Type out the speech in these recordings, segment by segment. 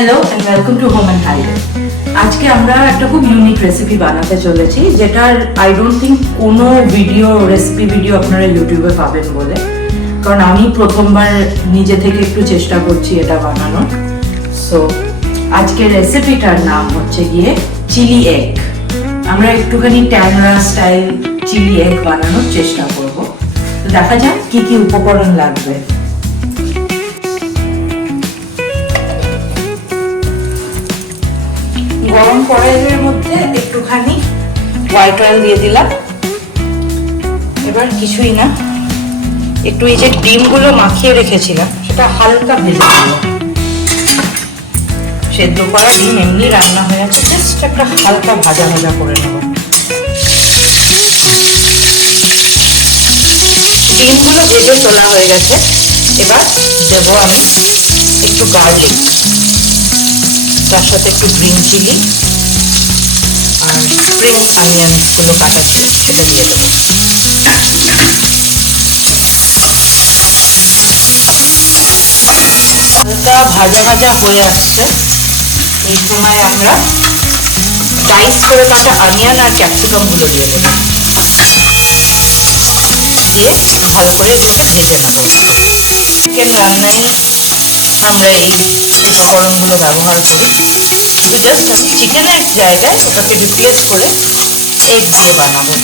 Hello and welcome to home and highway. আজকে আমরা একটা খুব ইউনিক রেসিপি বানাতে চলেছি, যেটার আই ডোন্ট থিঙ্ক কোনো রেসিপি ভিডিও আপনারা ইউটিউবে পাবেন বলে, কারণ আমি প্রথমবার নিজে থেকে একটু চেষ্টা করছি এটা বানানোর। সো আজকের রেসিপিটার নাম হচ্ছে গিয়ে চিলি এগ। আমরা একটুখানি ট্যাংরা স্টাইল চিলি এগ বানানোর চেষ্টা করব। তো দেখা যাক কি কি উপকরণ লাগবে। গরম কড়াইয়ের মধ্যে একটুখানি হোয়াইট অয়েল দিয়ে দিলাম। এবার কিছুই না, একটু এই যে ডিমগুলো মাখিয়ে রেখেছিলাম সেটা হালকা ভেজে দিল। সেদ্ধ করা ডিম এমনি রান্না হয়ে আছে, জাস্ট একটা হালকা ভাজা ভাজা করে নেব। ডিমগুলো ভেজে তোলা হয়ে গেছে। এবার দেবো আমি একটু গার্লিক, তার সাথে একটু গ্রিন চিলি আর স্প্রিং অনিয়নগুলো কাটা ছিল সেটা দিয়ে দেবো। হালকা ভাজা ভাজা হয়ে আসছে, এই সময় আমরা ডাইস করে কাটা অনিয়ন আর ক্যাপসিকামগুলো দিয়ে দেবো, দিয়ে ভালো করে এগুলোকে ভেজে নেবো। চিকেন রান্নায় আমরা এই উপকরণগুলো ব্যবহার করি, তো জাস্ট আমি চিকেনের জায়গায় ওটাকে রিপ্লেস করে এগ দিয়ে বানাবো।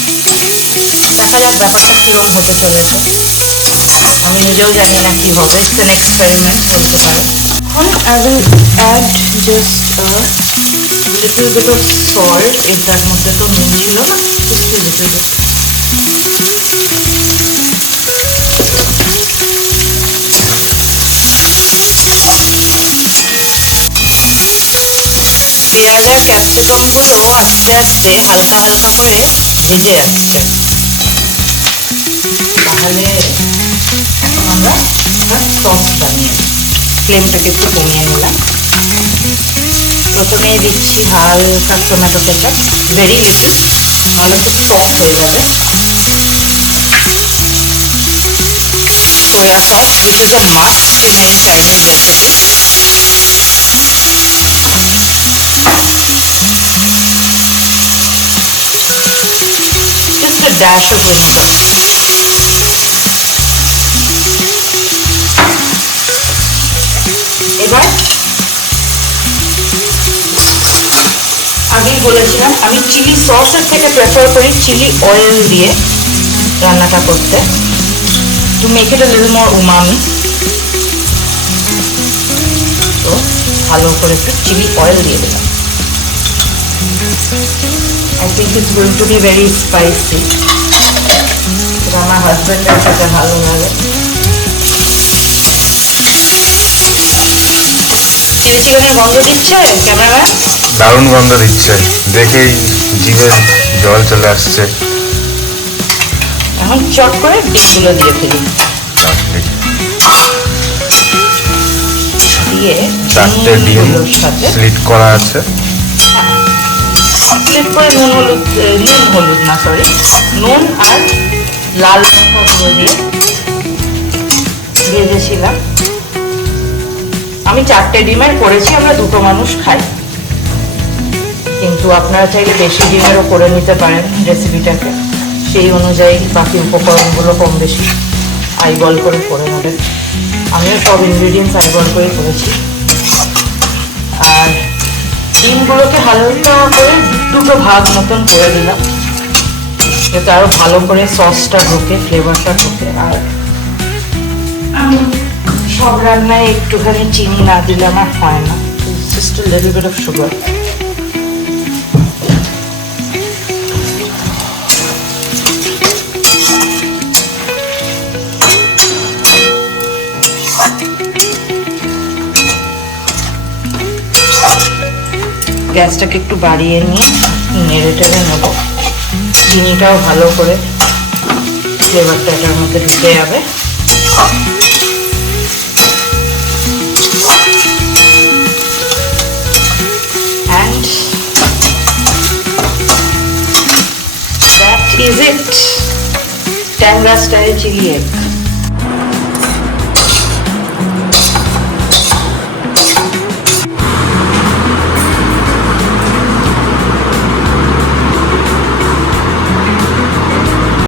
দেখা যাক ব্যাপারটা কীরকম হতে চলেছে, আমি নিজেও জানি না কি হবে। ইটস অ্যান এক্সপেরিমেন্ট, বলতে পারেন। এখন I will add just little bit of salt. এটার মধ্যে তো নুন ছিল না, লিটল বিট। পেঁয়াজ আর ক্যাপসিকামগুলো আস্তে আস্তে হালকা হালকা করে ভেজে আসছে। তাহলে এখন আমরা সস বানিয়ে ফ্লেমটাকে একটু কমিয়ে নিলাম। প্রথমেই দিচ্ছি হালকা টমেটো কেচাপ, ভেরি লিটল, নাহলে খুব টক হয়ে যাবে। সোয়া sauce, which is a must in any Chinese recipe. Just a dash of vinegar. এবার আগেই বলেছিলাম আমি চিলি সসের থেকে প্রেফার করি চিলি অয়েল দিয়ে রান্নাটা করতে, to make it a little more umami. তো ভালো করে একটু চিলি অয়েল দিয়ে দিলাম। I think it's going to be very spicy. এটা আমার হাজব্যান্ডের সাথে ভালো লাগে। চিলি চিকেনের গন্ধ দিচ্ছে ক্যামেরাম্যান? দারুণ গন্ধ দিচ্ছে, দেখেই জিভে জল চলে আসছে। এখন চট করে ডিমগুলো দিয়ে ফেলি। দিয়ে চারটে ডিম স্লিট করা আছে। স্লিট করে নুন হলুদ না সরি নুন আর লাল লঙ্কা দিয়ে ভেজেছিলাম। আমি 4টে ডিমের করেছি, আমরা 2টো মানুষ খাই, কিন্তু আপনারা চাইলে বেশি ডিমেরও করে নিতে পারেন রেসিপিটাকে। সেই অনুযায়ী বাকি উপকরণগুলো কম বেশি আইবল করে নেবেন। আমিও সব ইনগ্রিডিয়েন্টস আইবল করে করেছি। আর ডিমগুলোকে হালকা করে 2টো ভাগ মতন করে দিলাম, যাতে আরও ভালো করে সসটা ঢোকে, ফ্লেভারটা ঢোকে। আর আমি সব রান্নায় একটুখানি চিনি না দিলে আমার হয় না, just a little bit of sugar. গ্যাসটাকে একটু বাড়িয়ে নিয়ে নেড়ে টেড়ে নেবো। চিনিটাও ভালো করে ফ্লেভারটা এটার মধ্যে ঢুকে যাবে। And that is it, ট্যাংরা স্টাইল চিলি এগ।